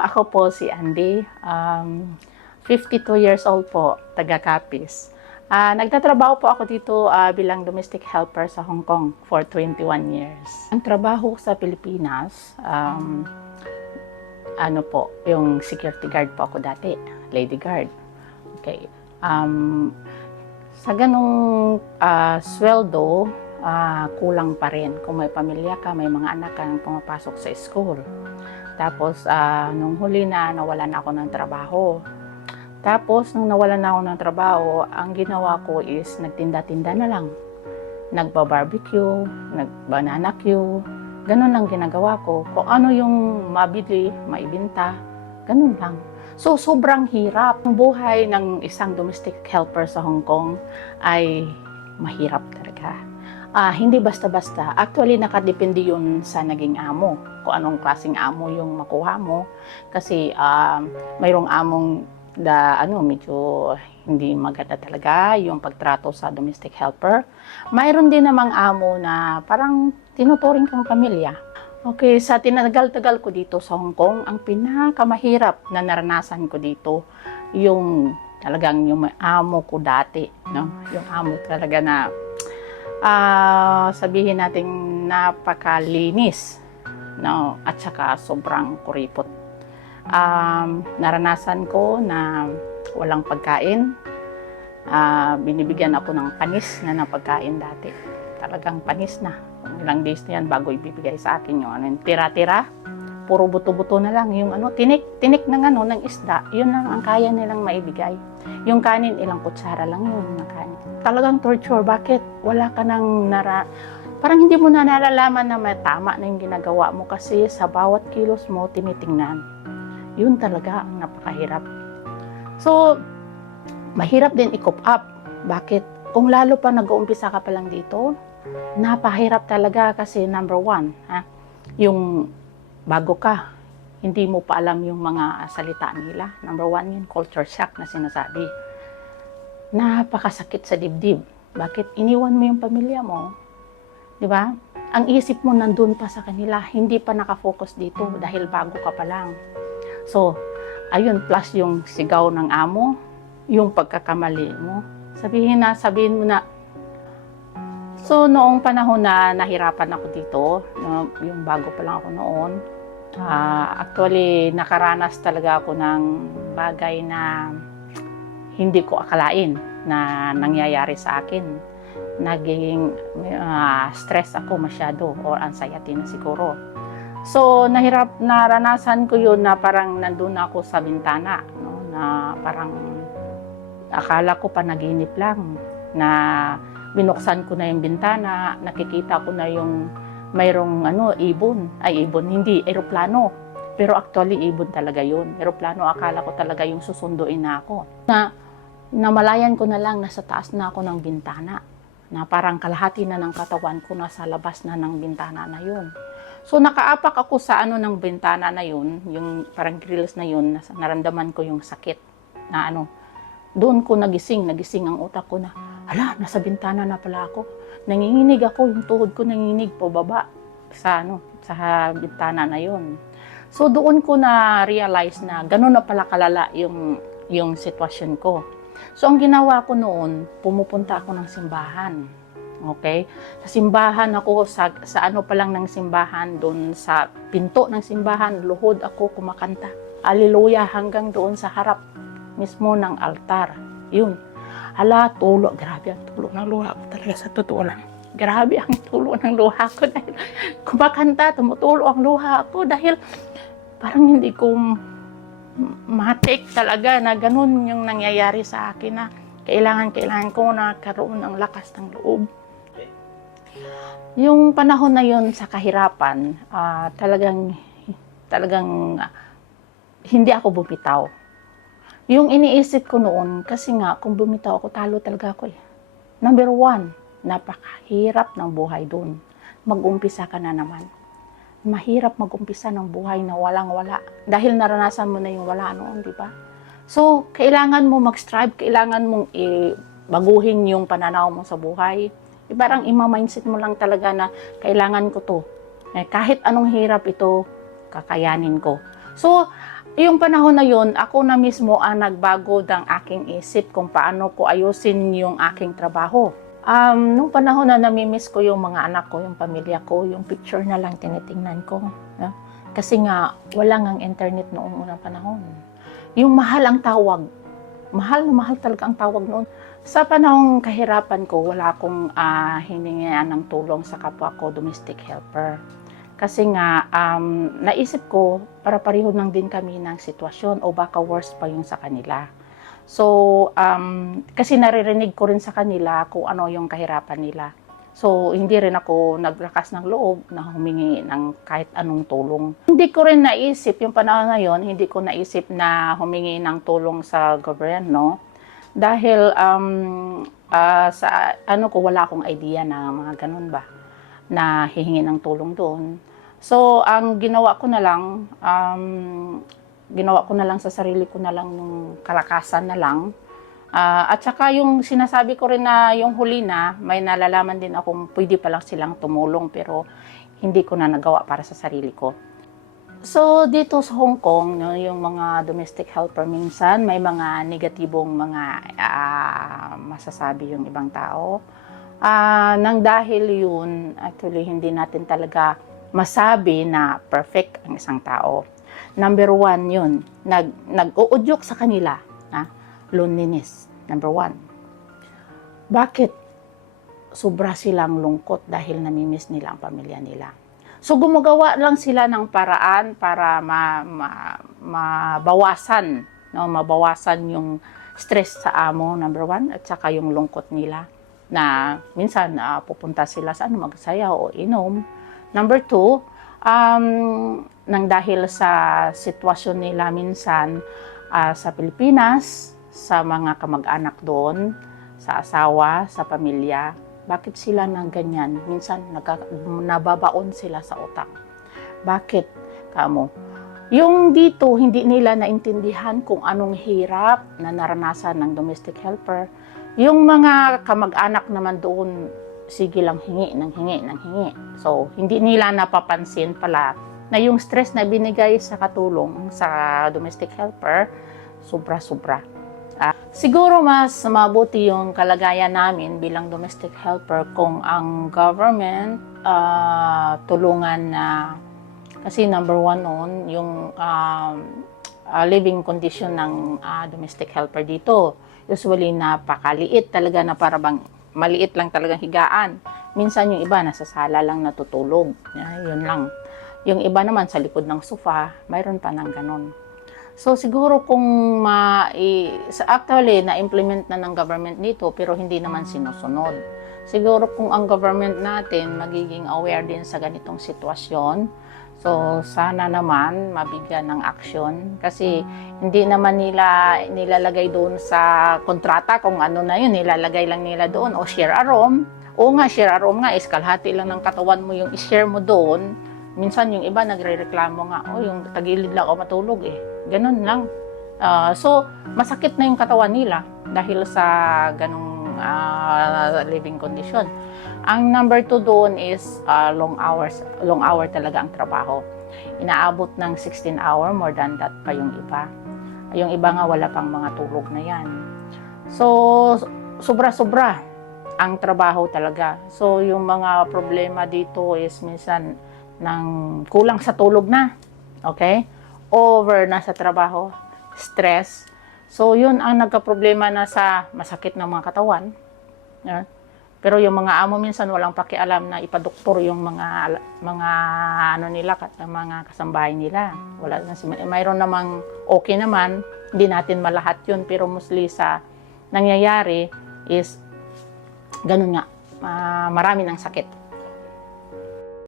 Ako po si Andy, 52 years old po, taga Capiz. Nagtatrabaho po ako dito bilang domestic helper sa Hong Kong for 21 years. Ang trabaho ko sa Pilipinas, yung security guard po ako dati, lady guard. Okay. Sa ganong sweldo, kulang pa rin. Kung may pamilya ka, may mga anak kang pumapasok sa school. Tapos, nung huli na, nawalan ako ng trabaho. Tapos, nung nawalan na ako ng trabaho, ang ginawa ko is nagtinda-tinda na lang. Nagba-barbecue, nag-banana queue. Ganun lang ginagawa ko. Kung ano yung mabili, maibinta, ganun lang. So, sobrang hirap. Ang buhay ng isang domestic helper sa Hong Kong ay mahirap talaga. Hindi basta-basta. Actually, nakadepende yun sa naging amo. Kung anong klaseng amo yung makuha mo. Kasi mayroong among medyo hindi maganda talaga yung pagtrato sa domestic helper. Mayroon din namang amo na parang tinuturing kang pamilya. Okay, sa tinagal-tagal ko dito sa Hong Kong, ang pinakamahirap na naranasan ko dito, yung talagang yung amo ko dati. No? Yung amo talaga na sabihin natin napakalinis, no? At saka sobrang kuripot. Naranasan ko na walang pagkain. Binibigyan ako ng panis na pagkain dati. Talagang panis na. Ilang days na yan bago ibibigay sa akin yung tira-tira. Puro buto-buto na lang. Yung tinik ng isda, yun lang ang kaya nilang maibigay. Yung kanin, ilang kutsara lang yun na kanin. Talagang torture. Bakit? Wala ka nang parang hindi mo na nalalaman na may tama na yung ginagawa mo kasi sa bawat kilos mo tinitingnan. Yun talaga ang napakahirap. So, mahirap din i-cope up. Bakit? Kung lalo pa nag-uumpisa ka pa lang dito, napahirap talaga kasi number one, yung bago ka, hindi mo pa alam yung mga salita nila. Number one, yung culture shock na sinasabi. Napakasakit sa dibdib. Bakit? Iniwan mo yung pamilya mo. Di ba? Ang isip mo nandun pa sa kanila, hindi pa nakafocus dito dahil bago ka pa lang. So, ayun, plus yung sigaw ng amo, yung pagkakamali mo. Sabihin mo na. So, noong panahon na nahirapan ako dito, yung bago pa lang ako noon, actually, nakaranas talaga ako ng bagay na hindi ko akalain na nangyayari sa akin. Naging stress ako masyado or anxiety na siguro. So, naranasan ko yun na parang nandun ako sa bintana, no? Na parang akala ko panaginip lang, na binuksan ko na yung bintana, nakikita ko na yung mayroong ibon. Hindi, eroplano. Pero actually, ibon talaga yun. Eroplano, akala ko talaga yung susunduin na ako. Namalayan ko na lang, nasa taas na ako ng bintana. Na parang kalahati na ng katawan ko, nasa labas na ng bintana na yun. So, nakaapak ako sa ng bintana na yun, yung parang grills na yun, naramdaman ko yung sakit na doon ko nagising ang utak ko na, nasa bintana na pala ako. Nanginginig ako, yung tuhod ko nanginginig po baba sa bintana na yun. So, doon ko na-realize na gano'n na pala kalala yung sitwasyon ko. So, ang ginawa ko noon, pumupunta ako ng simbahan. Okay? Sa simbahan ako, sa pa lang ng simbahan, doon sa pinto ng simbahan, luhod ako kumakanta. Hallelujah, hanggang doon sa harap mismo ng altar. Yun. Tulo. Grabe ang tulo ng luha ko talaga sa totoo lang. Grabe ang tulo ng luha ko dahil kumakanta, tumutulo ang luha ko dahil parang hindi ko matik talaga na ganun yung nangyayari sa akin na kailangan ko na karoon ng lakas ng loob. Yung panahon na yun sa kahirapan, talagang hindi ako bumitaw. Yung iniisip ko noon, kasi nga, kung bumitaw ako, talo talaga ako eh. Number one, napakahirap ng buhay doon. Mag-umpisa ka na naman. Mahirap mag-umpisa ng buhay na walang-wala. Dahil naranasan mo na yung wala noon, di ba? So, kailangan mo mag-strive, kailangan mong baguhin yung pananaw mo sa buhay. Parang ima-mindset mo lang talaga na kailangan ko to. Kahit anong hirap ito, kakayanin ko. So, yung panahon na yun, ako na mismo ang nagbago ng aking isip kung paano ko ayusin yung aking trabaho. Nung panahon na namimiss ko yung mga anak ko, yung pamilya ko, yung picture na lang tinitingnan ko. No? Kasi nga, wala ngang internet noong unang panahon. Yung mahal ang tawag. Mahal na mahal talaga ang tawag noon. Sa panahong kahirapan ko, wala akong hiningian ng tulong sa kapwa ko, domestic helper. Kasi nga, naisip ko, para pareho lang din kami ng sitwasyon o baka worse pa yung sa kanila. So, kasi naririnig ko rin sa kanila kung ano yung kahirapan nila. So, hindi rin ako naglakas ng loob na humingi ng kahit anong tulong. Hindi ko rin naisip, yung panahon na yun, hindi ko naisip na humingi ng tulong sa gobyerno. Dahil sa ano ko, wala akong idea na mga ganun ba, na hihingi ng tulong doon. So, ang ginawa ko na lang sa sarili ko na lang nung kalakasan na lang. At saka yung sinasabi ko rin na yung huli na, may nalalaman din akong pwede pa lang silang tumulong pero hindi ko na nagawa para sa sarili ko. So, dito sa Hong Kong, no, yung mga domestic helper minsan, may mga negatibong mga masasabi yung ibang tao. Nang dahil yun, actually, hindi natin talaga masabi na perfect ang isang tao. Number one yun, nag-uudyok sa kanila, loneliness. Number one. Bakit? Sobra silang lungkot dahil namimiss nila ang pamilya nila. So, gumagawa lang sila ng paraan para mabawasan yung stress sa amo, number one, at saka yung lungkot nila na minsan pupunta sila sa magsayaw o inom. Number two, nang dahil sa sitwasyon nila minsan sa Pilipinas, sa mga kamag-anak doon, sa asawa, sa pamilya, bakit sila nang ganyan? Minsan nababaon sila sa utak. Bakit kamo? Yung dito, hindi nila naintindihan kung anong hirap na naranasan ng domestic helper. Yung mga kamag-anak naman doon, sige lang hingi. So, hindi nila napapansin pala na yung stress na binigay sa katulong sa domestic helper, sobra-sobra. Siguro mas mabuti yung kalagayan namin bilang domestic helper kung ang government tulungan na, kasi number one noon, yung living condition ng domestic helper dito. Usually napakaliit talaga na parang maliit lang talagang higaan. Minsan yung iba nasa sala lang natutulog. Yun lang. Yung iba naman sa likod ng sofa, mayroon pa ng ganon. So siguro kung actually na-implement na ng government dito pero hindi naman sinusunod. Siguro kung ang government natin magiging aware din sa ganitong sitwasyon, so sana naman mabigyan ng aksyon kasi hindi naman nila nilalagay doon sa kontrata kung ano na yun, nilalagay lang nila doon o share a room. O nga, share a room nga, kalahati lang ng katawan mo yung i-share mo doon. Minsan yung iba nagre-reklamo nga, yung tagilid lang ako matulog Ganun lang. So, masakit na yung katawan nila dahil sa ganung living condition. Ang number 2 doon is long hour talaga ang trabaho. Inaabot ng 16 hour, more than that pa yung iba. Yung iba nga wala pang mga tulog na yan. So, sobra-sobra ang trabaho talaga. So, yung mga problema dito is minsan nang kulang sa tulog na. Okay? Over na sa trabaho, stress. So, yun ang nagka-problema na sa masakit ng mga katawan. Pero yung mga amo minsan walang pakialam na ipadoktor yung mga mga kasambahay nila. Mayroon namang okay naman, hindi natin malahat yun, pero mostly sa nangyayari is ganun nga, marami ng sakit.